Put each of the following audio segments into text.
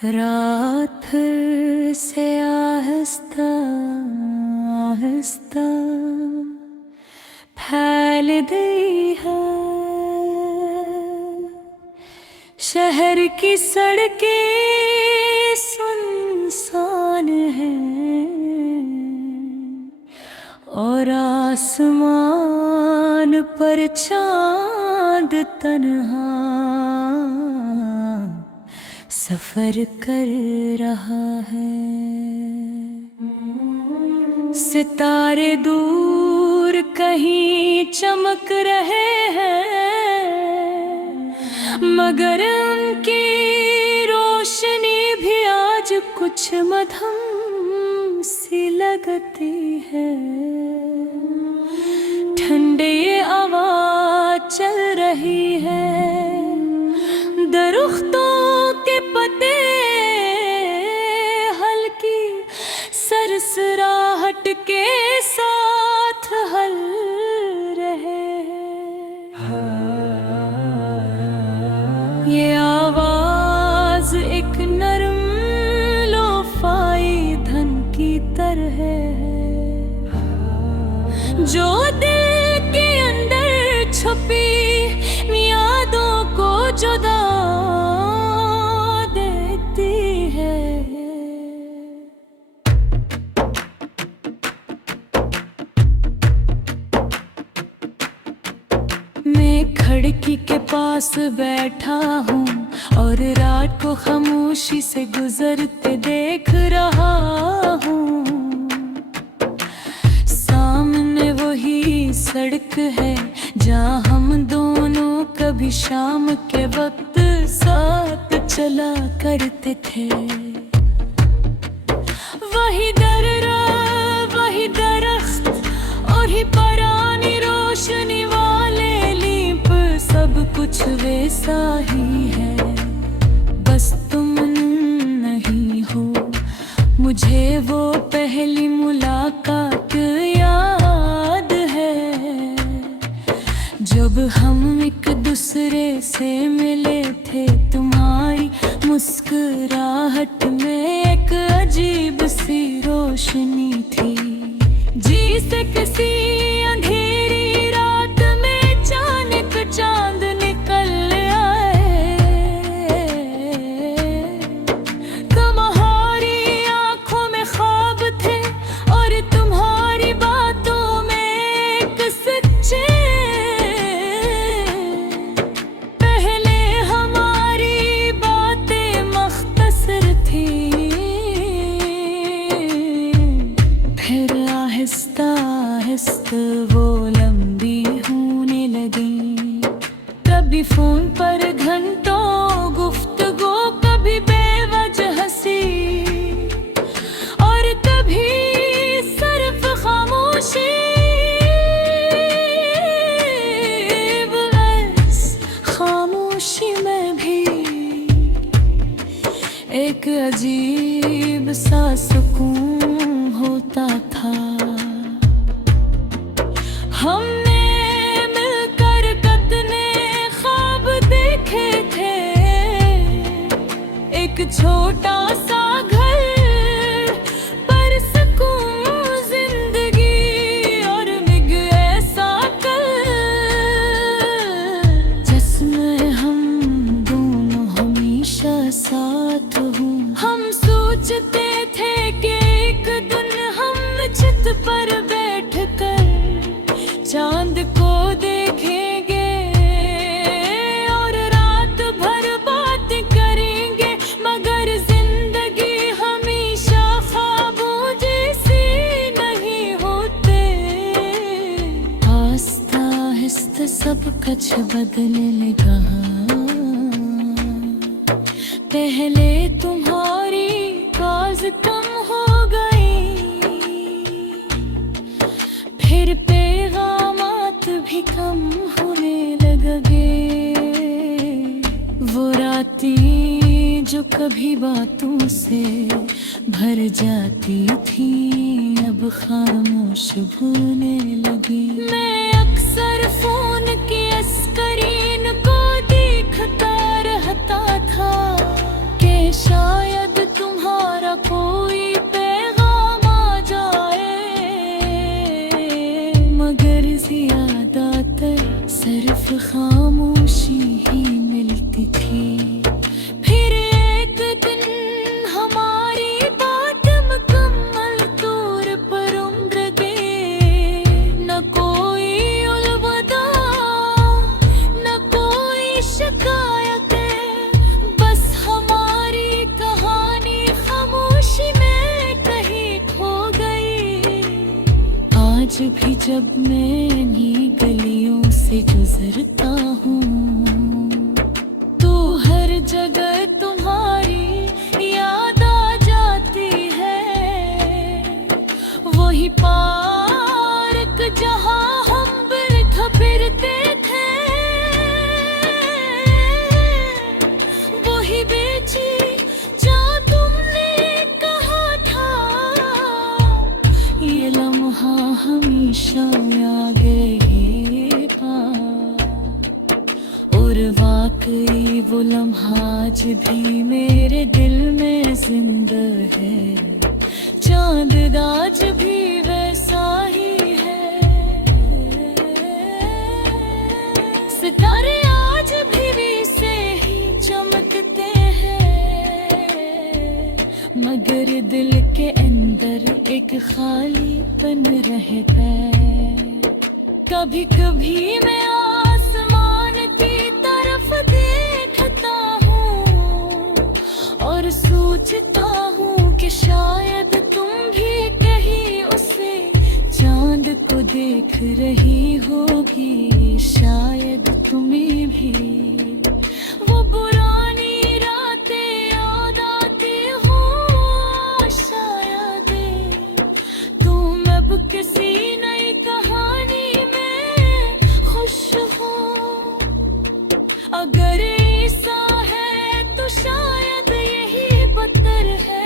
रात फिर से आहिस्ता आहिस्ता फैल गई है। शहर की सड़कें सुनसान हैं और आसमान पर चांद तन्हा सफर कर रहा है। सितारे दूर कहीं चमक रहे हैं, मगर उनकी रोशनी भी आज कुछ मध्यम सी लगती है। ठंडी आवाज चल रही है, दरख्तों के पत्ते हल्की सरसराहट के साथ हल रहे हैं। ये आवाज एक नरम लोफाई धन की तरह है, जो दिल के अंदर छुपी यादों को जुदा देती है। मैं खिड़की के पास बैठा हूँ और रात को खामोशी से गुजरते देख रहा हूँ। सामने वही सड़क है जहाँ हम दोनों कभी शाम के वक्त साथ चला करते थे। वही दर्रा, वही दरख्त और ही पुरानी रोशनी वाले लीप, सब कुछ वैसा ही है। बस तुम नहीं हो। मुझे वो पहली मुलाकात याद है, जब हम एक दूसरे से मिले थे। तुम्हारी मुस्कुराहट में एक अजीब सी रोशनी थी, जिसे किसी अंधेरी रात में अचानक चांद निकल आए। तुम्हारी आंखों में ख्वाब थे और तुम्हारी बातों में एक सच्चे। पहले हमारी बातें मख्तसर थी, फिर आहिस्ता आहिस्ता वो लंबी होने लगी। कभी फोन पर घंटों गुफ्तगू, कभी बेवजह हंसी और कभी सिर्फ खामोशी। बस खामोशी में भी एक अजीब सा सुकून होता था। हमने मिलकर कितने ख्वाब देखे थे, एक छोटा सा घर पर सुकून जिंदगी और मिग ऐसा कल, जिसमें हम दोनों हमेशा साथ हों। हम सोचते थे कि एक दिन हम छत पर बैठकर चांद को देखेंगे और रात भर बात करेंगे, मगर जिंदगी हमेशा ख्वाबों जैसी नहीं होते। आहिस्ता आहिस्ता सब कुछ बदलने लगा। पहले तुम्हारी आवाज कम हो गई, फिर पैगामात भी कम होने लगे। वो रातें जो कभी बातों से भर जाती थी, अब खामोश भूलने लगी। मैं अक्सर फोन की स्क्रीन को देखता रहता था कि शायद भी जब मैं इन्हीं गलियों से गुजरता हूँ तो हर जगह तुम्हारी याद आ जाती है। वही पार्क जहाँ हम बिरख फिरते थे, वही बेची जहाँ तुमने कहा था ये लम्हा हमेशा आगे और वाकई वो लम्हा आज भी मेरे दिल में जिंदा है। चांद आज भी वैसा ही है, सितारे आज भी से ही चमकते हैं, मगर दिल के अंदर एक खालीपन रहता है। कभी कभी मैं आसमान की तरफ देखता हूँ और सोचता हूँ कि शायद तुम भी कहीं उसे चांद को देख रही होगी। शायद तुम्हें भी वो पुरानी रातें याद आती हो। शायद तुम अब किसी नई कहानी में खुश हो। अगर ऐसा है तो शायद यही बदतर है,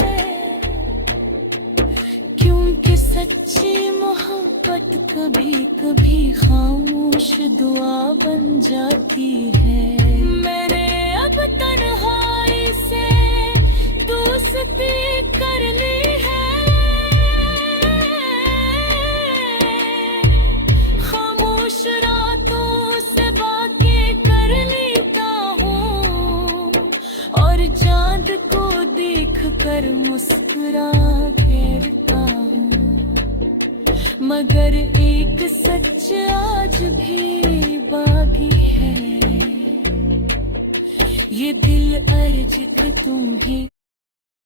क्योंकि सच्ची मोहब्बत कभी कभी खामोश दुआ बन जाती है। मैंने अब तन्हाई से दोस्ती कर ली है, खामोश रातों से बातें कर लेता हूँ और चांद को देख कर मुस्कुरा घेरता हूँ। मगर एक सच आज भी बाकी है, ये दिल अर्ज तुम ही